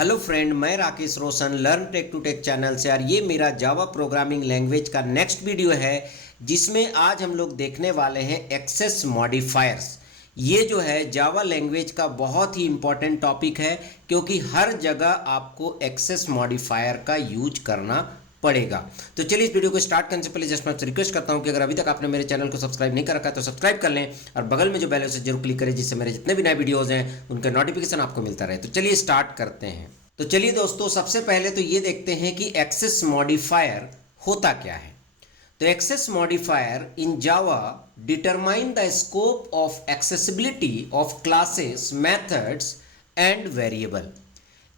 Hello friend, मैं Rakesh Roshan learn tech to tech channel से। और ये मेरा जावा प्रोग्रामिंग लैंग्वेज का नेक्स्ट वीडियो है जिसमें आज हम लोग देखने वाले हैं एक्सेस मॉडिफायर्स। ये जो है जावा लैंग्वेज का बहुत ही इंपॉर्टेंट टॉपिक है क्योंकि हर जगह आपको एक्सेस मॉडिफायर का यूज करना पड़ेगा। तो चलिए इस वीडियो को स्टार्ट करने से पहले जस्ट मैं आपसे रिक्वेस्ट करता हूं कि अगर अभी तक आपने मेरे चैनल को सब्सक्राइब नहीं कर रखा है तो सब्सक्राइब कर लें और बगल में जो बेल है उसे जरूर क्लिक करें जिससे मेरे जितने भी नए वीडियोस हैं उनका नोटिफिकेशन आपको मिलता रहे। तो चलिए स्टार्ट करते हैं। तो चलिए दोस्तों, सबसे पहले तो ये देखते हैं कि एक्सेस मॉडिफायर होता क्या है। तो access modifier in Java determine the scope of accessibility of classes, methods and variable.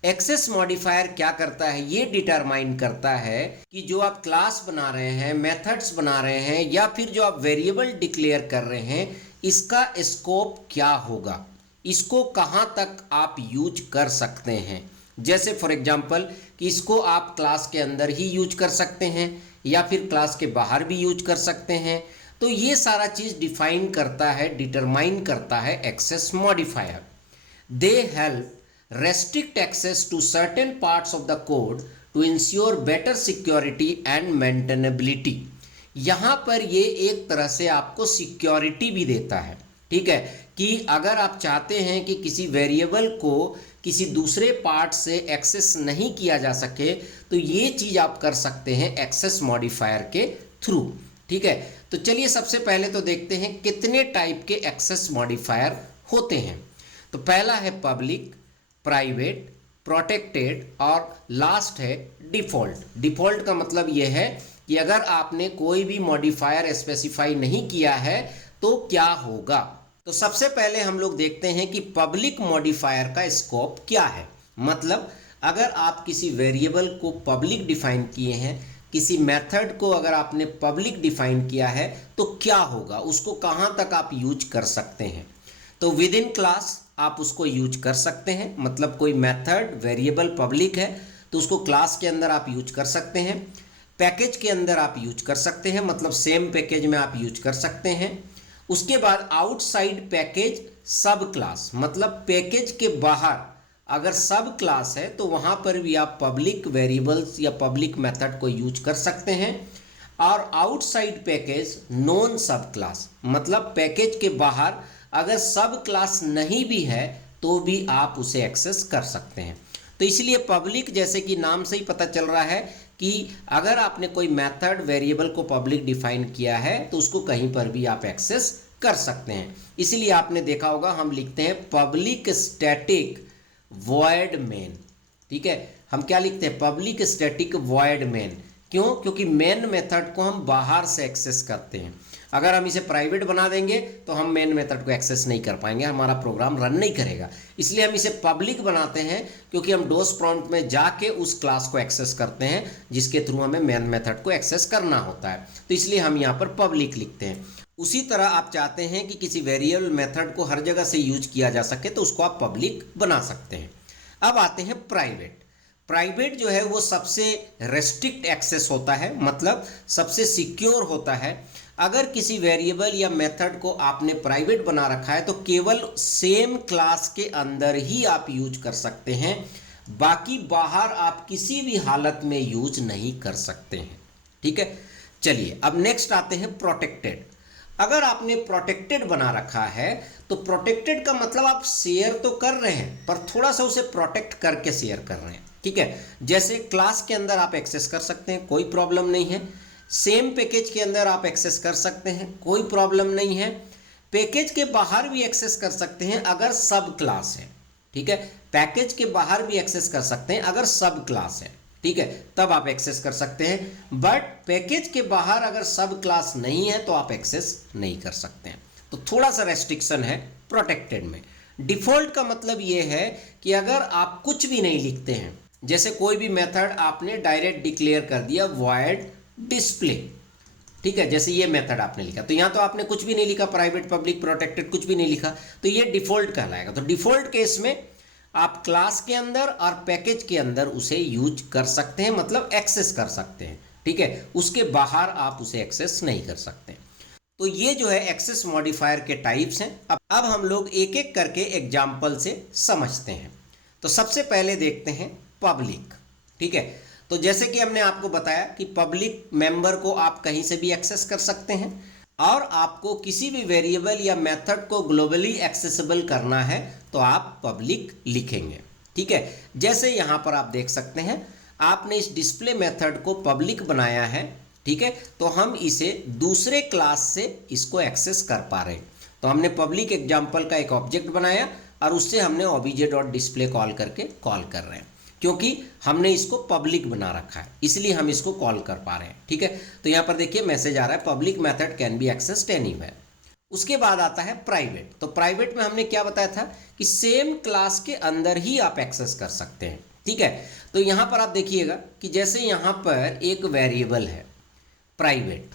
Access modifier क्या करता है? ये डिटरमाइन करता है कि जो आप क्लास बना रहे हैं, मेथड्स बना रहे हैं या फिर जो आप वेरिएबल डिक्लेयर कर रहे हैं, इसका स्कोप क्या होगा, इसको कहाँ तक आप यूज कर सकते हैं। जैसे फॉर एग्जांपल कि इसको आप क्लास के अंदर ही यूज कर सकते हैं या फिर क्लास के बाहर भी यूज कर सकते हैं। तो ये सारा चीज़ डिफाइन करता है, डिटरमाइन करता है access modifier. They help restrict access to certain parts of the code to ensure better security and maintainability। यहाँ पर ये एक तरह से आपको सिक्योरिटी भी देता है, ठीक है, कि अगर आप चाहते हैं कि किसी वेरिएबल को किसी दूसरे पार्ट से एक्सेस नहीं किया जा सके तो ये चीज़ आप कर सकते हैं एक्सेस मॉडिफायर के थ्रू, ठीक है। तो चलिए सबसे पहले तो देखते हैं कितने टाइप के एक्सेस मॉडिफायर होते हैं। तो पहला है पब्लिक, प्राइवेट, प्रोटेक्टेड और लास्ट है डिफ़ॉल्ट। डिफ़ॉल्ट का मतलब यह है कि अगर आपने कोई भी मॉडिफायर स्पेसिफाई नहीं किया है तो क्या होगा। तो सबसे पहले हम लोग देखते हैं कि पब्लिक मॉडिफायर का स्कोप क्या है। मतलब अगर आप किसी वेरिएबल को पब्लिक डिफाइन किए हैं, किसी मेथड को अगर आपने पब्लिक डिफाइन किया है तो क्या होगा, उसको कहाँ तक आप यूज कर सकते हैं। तो विद इन क्लास आप उसको यूज कर सकते हैं। मतलब कोई मेथड वेरिएबल पब्लिक है तो उसको क्लास के अंदर आप यूज कर सकते हैं। पैकेज के अंदर आप यूज कर सकते हैं, मतलब सेम पैकेज में आप यूज कर सकते हैं। उसके बाद आउटसाइड पैकेज सब क्लास, मतलब पैकेज के बाहर अगर सब क्लास है तो वहाँ पर भी आप पब्लिक वेरिएबल्स या पब्लिक मेथड को यूज कर सकते हैं। और आउटसाइड पैकेज नॉन सब क्लास, मतलब पैकेज के बाहर अगर सब क्लास नहीं भी है तो भी आप उसे एक्सेस कर सकते हैं। तो इसलिए पब्लिक, जैसे कि नाम से ही पता चल रहा है कि अगर आपने कोई मेथड वेरिएबल को पब्लिक डिफाइन किया है तो उसको कहीं पर भी आप एक्सेस कर सकते हैं। इसलिए आपने देखा होगा हम लिखते हैं पब्लिक स्टैटिक वॉइड मेन, ठीक है। हम क्या लिखते हैं? Public static void main. क्यों? क्योंकि मेन मेथड को हम बाहर से एक्सेस करते हैं। अगर हम इसे प्राइवेट बना देंगे तो हम मेन मेथड को एक्सेस नहीं कर पाएंगे, हमारा प्रोग्राम रन नहीं करेगा। इसलिए हम इसे पब्लिक बनाते हैं क्योंकि हम डोस प्रॉम्प्ट में जाके उस क्लास को एक्सेस करते हैं जिसके थ्रू हमें मेन मेथड को एक्सेस करना होता है। तो इसलिए हम यहाँ पर पब्लिक लिखते हैं। उसी तरह आप चाहते हैं कि किसी वेरिएबल मेथड को हर जगह से यूज किया जा सके तो उसको आप पब्लिक बना सकते हैं। अब आते हैं प्राइवेट। प्राइवेट जो है वो सबसे रेस्ट्रिक्ट एक्सेस होता है, मतलब सबसे सिक्योर होता है। अगर किसी वेरिएबल या मेथड को आपने प्राइवेट बना रखा है तो केवल सेम क्लास के अंदर ही आप यूज कर सकते हैं, बाकी बाहर आप किसी भी हालत में यूज नहीं कर सकते हैं, ठीक है। चलिए अब नेक्स्ट आते हैं प्रोटेक्टेड। अगर आपने प्रोटेक्टेड बना रखा है तो प्रोटेक्टेड का मतलब आप शेयर तो कर रहे हैं पर थोड़ा सा उसे प्रोटेक्ट करके शेयर कर रहे हैं, ठीक है। जैसे क्लास के अंदर आप एक्सेस कर सकते हैं, कोई प्रॉब्लम नहीं है। सेम पैकेज के अंदर आप एक्सेस कर सकते हैं, कोई प्रॉब्लम नहीं है। पैकेज के बाहर भी एक्सेस कर सकते हैं अगर सब क्लास है, ठीक है। पैकेज के बाहर भी एक्सेस कर सकते हैं अगर सब क्लास है, ठीक है, तब आप एक्सेस कर सकते हैं। बट पैकेज के बाहर अगर सब क्लास नहीं है तो आप एक्सेस नहीं कर सकते हैं। तो थोड़ा सा रेस्ट्रिक्शन है प्रोटेक्टेड में। डिफॉल्ट का मतलब ये है कि अगर आप कुछ भी नहीं लिखते हैं, जैसे कोई भी मेथड आपने डायरेक्ट डिक्लेयर कर दिया वॉइड डिस्प्ले, ठीक है, जैसे ये मेथड आपने लिखा तो यहाँ तो आपने कुछ भी नहीं लिखा, प्राइवेट पब्लिक प्रोटेक्टेड कुछ भी नहीं लिखा, तो ये डिफॉल्ट कहलाएगा। तो डिफॉल्ट केस में आप क्लास के अंदर और पैकेज के अंदर उसे यूज कर सकते हैं, मतलब एक्सेस कर सकते हैं, ठीक है। उसके बाहर आप उसे एक्सेस नहीं कर सकते। तो ये जो है एक्सेस मॉडिफायर के टाइप्स हैं। अब हम लोग एक एक करके एग्जाम्पल से समझते हैं। तो सबसे पहले देखते हैं पब्लिक। ठीक है, तो जैसे कि हमने आपको बताया कि पब्लिक मेंबर को आप कहीं से भी एक्सेस कर सकते हैं, और आपको किसी भी वेरिएबल या मेथड को ग्लोबली एक्सेसिबल करना है तो आप पब्लिक लिखेंगे। ठीक है, जैसे यहाँ पर आप देख सकते हैं आपने इस डिस्प्ले मेथड को पब्लिक बनाया है। ठीक है, तो हम इसे दूसरे क्लास से इसको एक्सेस कर पा रहे हैं। तो हमने पब्लिक एग्जाम्पल का एक ऑब्जेक्ट बनाया और उससे हमने obj.display कॉल करके कॉल कर रहे हैं, क्योंकि हमने इसको पब्लिक बना रखा है इसलिए हम इसको कॉल कर पा रहे हैं। ठीक है, तो यहाँ पर देखिए मैसेज आ रहा है public method can be accessed anywhere. उसके बाद आता है प्राइवेट। तो प्राइवेट में हमने क्या बताया था कि सेम क्लास के अंदर ही आप एक्सेस कर सकते हैं। ठीक है, तो यहाँ पर आप देखिएगा कि जैसे यहाँ पर एक वेरिएबल है प्राइवेट,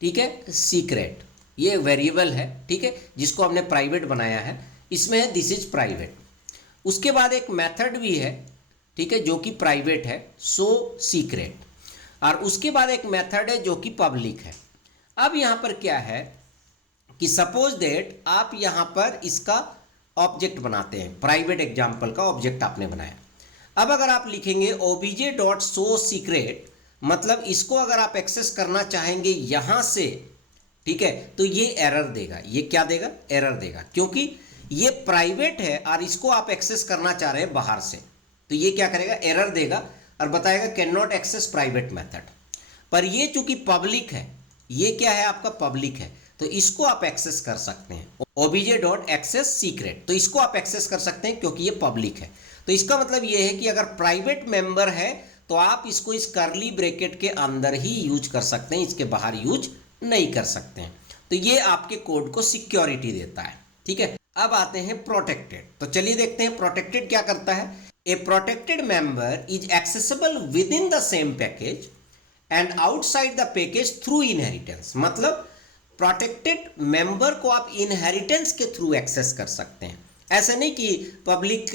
ठीक है, सीक्रेट, ये वेरिएबल है, ठीक है, जिसको हमने प्राइवेट बनाया है, इसमें है दिस इज प्राइवेट। उसके बाद एक मेथड भी है, ठीक है, जो कि प्राइवेट है, सो सीक्रेट, और उसके बाद एक मेथड है जो कि पब्लिक है। अब यहाँ पर क्या है कि सपोज दैट आप यहाँ पर इसका ऑब्जेक्ट बनाते हैं, प्राइवेट एग्जाम्पल का ऑब्जेक्ट आपने बनाया। अब अगर आप लिखेंगे obj.showSecret, मतलब इसको अगर आप एक्सेस करना चाहेंगे यहाँ से, ठीक है, तो ये एरर देगा। ये क्या देगा? एरर देगा, क्योंकि ये प्राइवेट है और इसको आप एक्सेस करना चाह रहे हैं बाहर से, तो ये क्या करेगा? एरर देगा और बताएगा can not access private method. पर ये चूंकि पब्लिक है, ये क्या है आपका? पब्लिक है, तो इसको आप एक्सेस कर सकते हैं obj.accessSecret, तो इसको आप एक्सेस कर सकते हैं क्योंकि ये पब्लिक है। तो इसका मतलब ये है कि अगर प्राइवेट मेंबर है तो आप इसको इस कर्ली ब्रैकेट के अंदर ही यूज कर सकते हैं, इसके बाहर यूज नहीं कर सकते हैं। तो ये आपके कोड को सिक्योरिटी देता है। ठीक है, अब आते हैं प्रोटेक्टेड। तो चलिए देखते हैं प्रोटेक्टेड क्या करता है। A protected member is accessible within the same package and outside the package through inheritance. मतलब प्रोटेक्टेड मेंबर को आप इनहेरिटेंस के थ्रू एक्सेस कर सकते हैं। ऐसा नहीं कि पब्लिक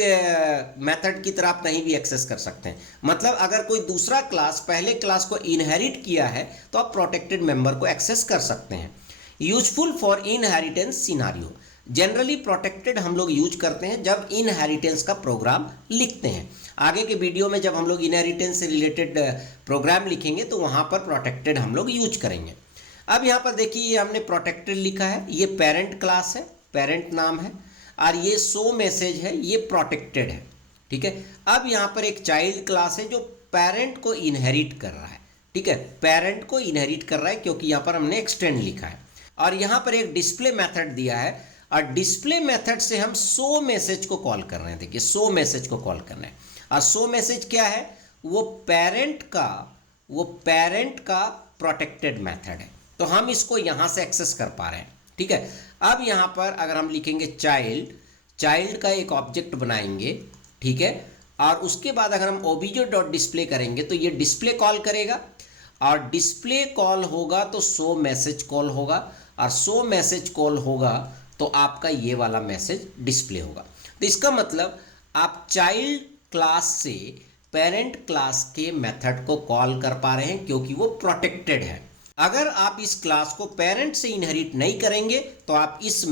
मेथड की तरह आप कहीं भी एक्सेस कर सकते हैं। मतलब अगर कोई दूसरा क्लास पहले क्लास को इनहेरिट किया है तो आप प्रोटेक्टेड मेंबर को एक्सेस कर सकते हैं। Useful for inheritance scenario. Generally protected हम लोग यूज करते हैं जब इनहेरिटेंस का प्रोग्राम लिखते हैं। आगे के वीडियो में जब हम लोग इनहेरिटेंस से रिलेटेड प्रोग्राम लिखेंगे तो वहाँ पर प्रोटेक्टेड हम लोग यूज करेंगे। अब यहाँ पर देखिए ये हमने प्रोटेक्टेड लिखा है, ये पेरेंट क्लास है, पेरेंट नाम है, और ये शो मैसेज है, ये प्रोटेक्टेड है। ठीक है, अब यहाँ पर एक चाइल्ड क्लास है जो पेरेंट को इनहेरिट कर रहा है। ठीक है, पेरेंट को इनहेरिट कर रहा है क्योंकि यहाँ पर हमने एक्सटेंड लिखा है। और यहाँ पर एक डिस्प्ले मेथड दिया है और डिस्प्ले मेथड से हम शो मैसेज को कॉल कर रहे हैं। देखिए शो मैसेज को कॉल कर रहे हैं, और शो मैसेज क्या है? वो पेरेंट का प्रोटेक्टेड मेथड है, तो हम इसको यहाँ से एक्सेस कर पा रहे हैं। ठीक है, अब यहाँ पर अगर हम लिखेंगे चाइल्ड का एक ऑब्जेक्ट बनाएंगे, ठीक है, और उसके बाद अगर हम obj.display करेंगे तो ये डिस्प्ले कॉल करेगा, और डिस्प्ले कॉल होगा तो शो मैसेज कॉल होगा, और शो मैसेज कॉल होगा तो आपका ये वाला मैसेज डिस्प्ले होगा। तो इसका मतलब आप चाइल्ड क्लास से पेरेंट क्लास के मेथड को कॉल कर पा रहे हैं क्योंकि वो प्रोटेक्टेड है। अगर आप इस क्लास को पेरेंट से इनहेरिट नहीं करेंगे तो आप इस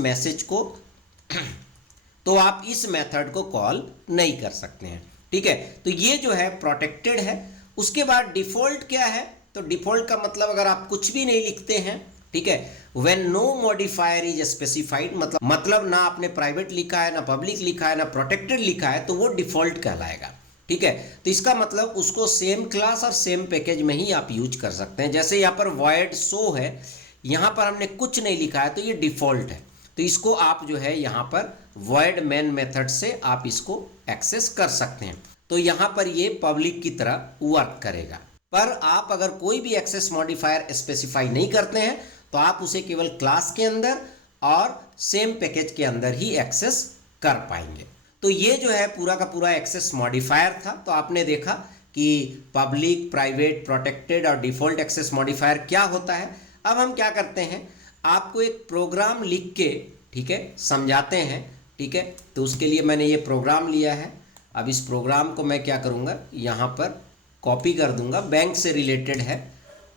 मेथड को कॉल नहीं कर सकते हैं। ठीक है, तो ये जो है प्रोटेक्टेड है। उसके बाद डिफॉल्ट क्या है? तो डिफॉल्ट का मतलब अगर आप कुछ भी नहीं लिखते हैं, ठीक है, when no modifier is specified, मतलब ना आपने प्राइवेट लिखा है, ना पब्लिक लिखा है, ना प्रोटेक्टेड लिखा है, तो वो डिफॉल्ट कहलाएगा। ठीक है, तो इसका मतलब उसको सेम क्लास और सेम पैकेज में ही आप यूज कर सकते हैं। जैसे यहाँ पर void show है, यहाँ पर हमने कुछ नहीं लिखा है तो ये डिफॉल्ट है, तो इसको आप जो है यहाँ पर void main मेथड से आप इसको एक्सेस कर सकते हैं। तो यहाँ पर ये पब्लिक की तरह वर्क करेगा। पर आप अगर कोई भी एक्सेस मॉडिफायर स्पेसिफाई नहीं करते हैं तो आप उसे केवल क्लास के अंदर और सेम पैकेज के अंदर ही एक्सेस कर पाएंगे। तो ये जो है पूरा का पूरा एक्सेस मॉडिफायर था। तो आपने देखा कि पब्लिक, प्राइवेट, प्रोटेक्टेड और डिफॉल्ट एक्सेस मॉडिफायर क्या होता है। अब हम क्या करते हैं, आपको एक प्रोग्राम लिख के, ठीक है, समझाते हैं। ठीक है, तो उसके लिए मैंने ये प्रोग्राम लिया है। अब इस प्रोग्राम को मैं क्या करूँगा, यहाँ पर कॉपी कर दूँगा, बैंक से रिलेटेड है।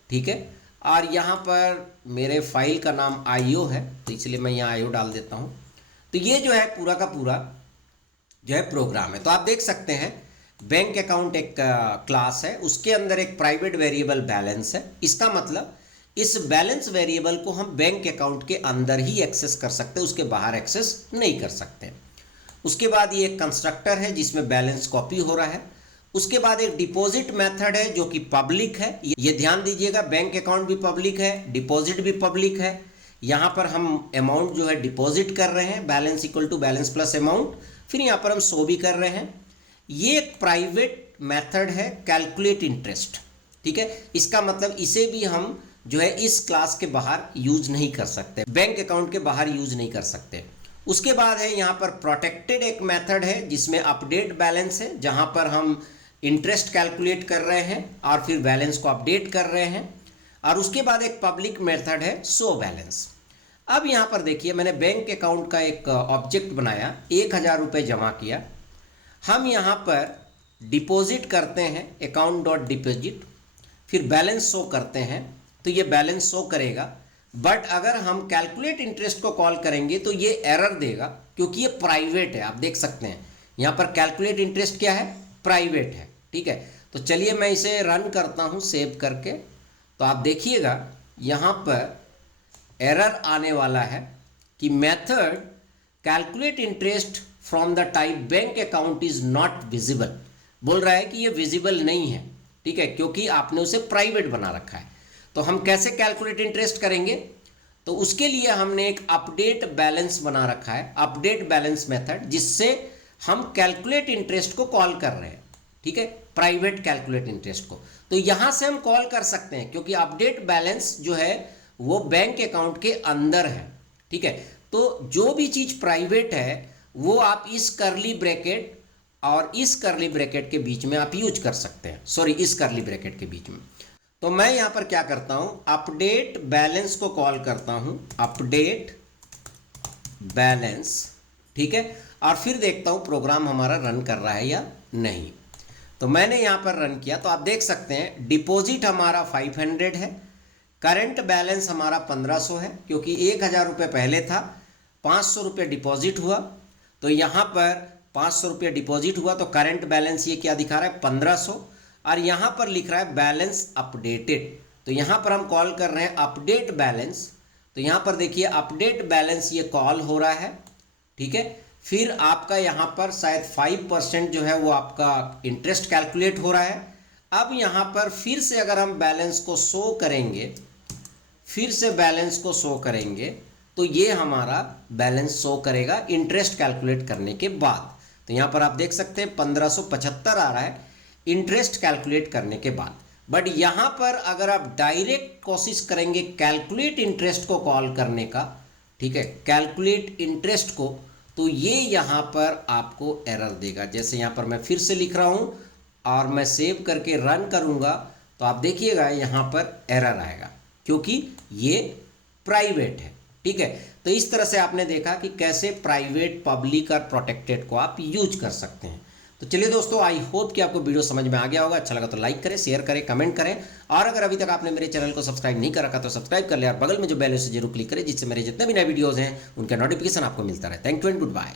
ठीक है, और यहाँ पर मेरे फाइल का नाम IO है, तो इसलिए मैं यहाँ IO डाल देता हूँ। तो ये जो है पूरा का पूरा जो है प्रोग्राम है। तो आप देख सकते हैं बैंक अकाउंट एक क्लास है, उसके अंदर एक प्राइवेट वेरिएबल बैलेंस है। इसका मतलब इस बैलेंस वेरिएबल को हम बैंक अकाउंट के अंदर ही एक्सेस कर सकते हैं, उसके बाहर एक्सेस नहीं कर सकते। उसके बाद ये एक कंस्ट्रक्टर है जिसमें बैलेंस कॉपी हो रहा है। उसके बाद एक डिपॉजिट मेथड है जो कि पब्लिक है। ये ध्यान दीजिएगा, बैंक अकाउंट भी पब्लिक है, डिपॉजिट भी पब्लिक है। यहाँ पर हम अमाउंट जो है डिपॉजिट कर रहे हैं, balance equal to balance plus amount, फिर यहाँ पर हम शो भी कर रहे हैं। ये एक प्राइवेट मेथड है कैलकुलेट इंटरेस्ट, ठीक है। इसका मतलब इसे भी हम जो है इस क्लास के बाहर यूज नहीं कर सकते, बैंक अकाउंट के बाहर यूज नहीं कर सकते। उसके बाद है यहाँ पर प्रोटेक्टेड एक मेथड है जिसमें अपडेट बैलेंस है, जहाँ पर हम इंटरेस्ट कैलकुलेट कर रहे हैं और फिर बैलेंस को अपडेट कर रहे हैं। और उसके बाद एक पब्लिक मेथड है शो बैलेंस। अब यहाँ पर देखिए, मैंने बैंक अकाउंट का एक ऑब्जेक्ट बनाया, 1000 रुपये जमा किया। हम यहाँ पर डिपॉजिट करते हैं अकाउंट डॉट डिपॉजिट, फिर बैलेंस शो करते हैं तो ये बैलेंस शो करेगा। बट अगर हम कैलकुलेट इंटरेस्ट को कॉल करेंगे तो ये एरर देगा, क्योंकि ये प्राइवेट है। आप देख सकते हैं यहाँ पर कैलकुलेट इंटरेस्ट क्या है, प्राइवेट है, ठीक है। तो चलिए मैं इसे रन करता हूँ सेव करके। तो आप देखिएगा यहाँ पर एरर आने वाला है कि method calculate interest from the type bank account is not visible. बोल रहा है कि ये विजिबल नहीं है, ठीक है, क्योंकि आपने उसे प्राइवेट बना रखा है। तो हम कैसे कैलकुलेट इंटरेस्ट करेंगे, तो उसके लिए हमने एक अपडेट बैलेंस बना रखा है, अपडेट बैलेंस मेथड, जिससे हम कैलकुलेट इंटरेस्ट को कॉल कर रहे हैं, ठीक है, प्राइवेट कैलकुलेट इंटरेस्ट को। तो यहां से हम कॉल कर सकते हैं क्योंकि अपडेट बैलेंस जो है वो बैंक अकाउंट के अंदर है, ठीक है। तो जो भी चीज प्राइवेट है वो आप इस करली ब्रैकेट और इस करली ब्रैकेट के बीच में आप यूज कर सकते हैं, सॉरी इस करली ब्रैकेट के बीच में। तो मैं यहां पर क्या करता हूं, अपडेट बैलेंस को कॉल करता हूं, अपडेट बैलेंस, ठीक है, और फिर देखता हूं प्रोग्राम हमारा रन कर रहा है या नहीं। तो मैंने यहां पर रन किया तो आप देख सकते हैं डिपॉजिट हमारा 500 है, करंट बैलेंस हमारा 1500 है, क्योंकि 1000 रुपये पहले था, 500 रुपये डिपॉजिट हुआ। तो यहां पर 500 रुपये डिपॉजिट हुआ तो करंट बैलेंस ये क्या दिखा रहा है, 1500, और यहाँ पर लिख रहा है बैलेंस अपडेटेड। तो यहाँ पर हम कॉल कर रहे हैं अपडेट बैलेंस। तो यहाँ पर देखिए अपडेट बैलेंस ये कॉल हो रहा है, ठीक है। फिर आपका यहाँ पर शायद 5% जो है वो आपका इंटरेस्ट कैलकुलेट हो रहा है। अब यहाँ पर फिर से अगर हम बैलेंस को शो करेंगे, फिर से बैलेंस को शो करेंगे तो ये हमारा बैलेंस शो करेगा इंटरेस्ट कैलकुलेट करने के बाद। तो यहाँ पर आप देख सकते हैं 1575 आ रहा है इंटरेस्ट कैलकुलेट करने के बाद। बट यहाँ पर अगर आप डायरेक्ट कोशिश करेंगे कैलकुलेट इंटरेस्ट को कॉल करने का, ठीक है, कैलकुलेट इंटरेस्ट को, तो ये यहाँ पर आपको एरर देगा। जैसे यहाँ पर मैं फिर से लिख रहा हूँ और मैं सेव करके रन करूँगा तो आप देखिएगा यहाँ पर एरर आएगा, क्योंकि ये प्राइवेट है, ठीक है। तो इस तरह से आपने देखा कि कैसे प्राइवेट, पब्लिक और प्रोटेक्टेड को आप यूज कर सकते हैं। तो चलिए दोस्तों, आई होप कि आपको वीडियो समझ में आ गया होगा। अच्छा लगा तो लाइक करें, शेयर करें, कमेंट करें, और अगर अभी तक आपने मेरे चैनल को सब्सक्राइब नहीं कर रखा तो सब्सक्राइब कर ले और बगल में जो बेल है उसे जरूर क्लिक करें, जिससे मेरे जितने भी नए वीडियोज़ हैं उनका नोटिफिकेशन आपको मिलता रहे। Thank you and good bye.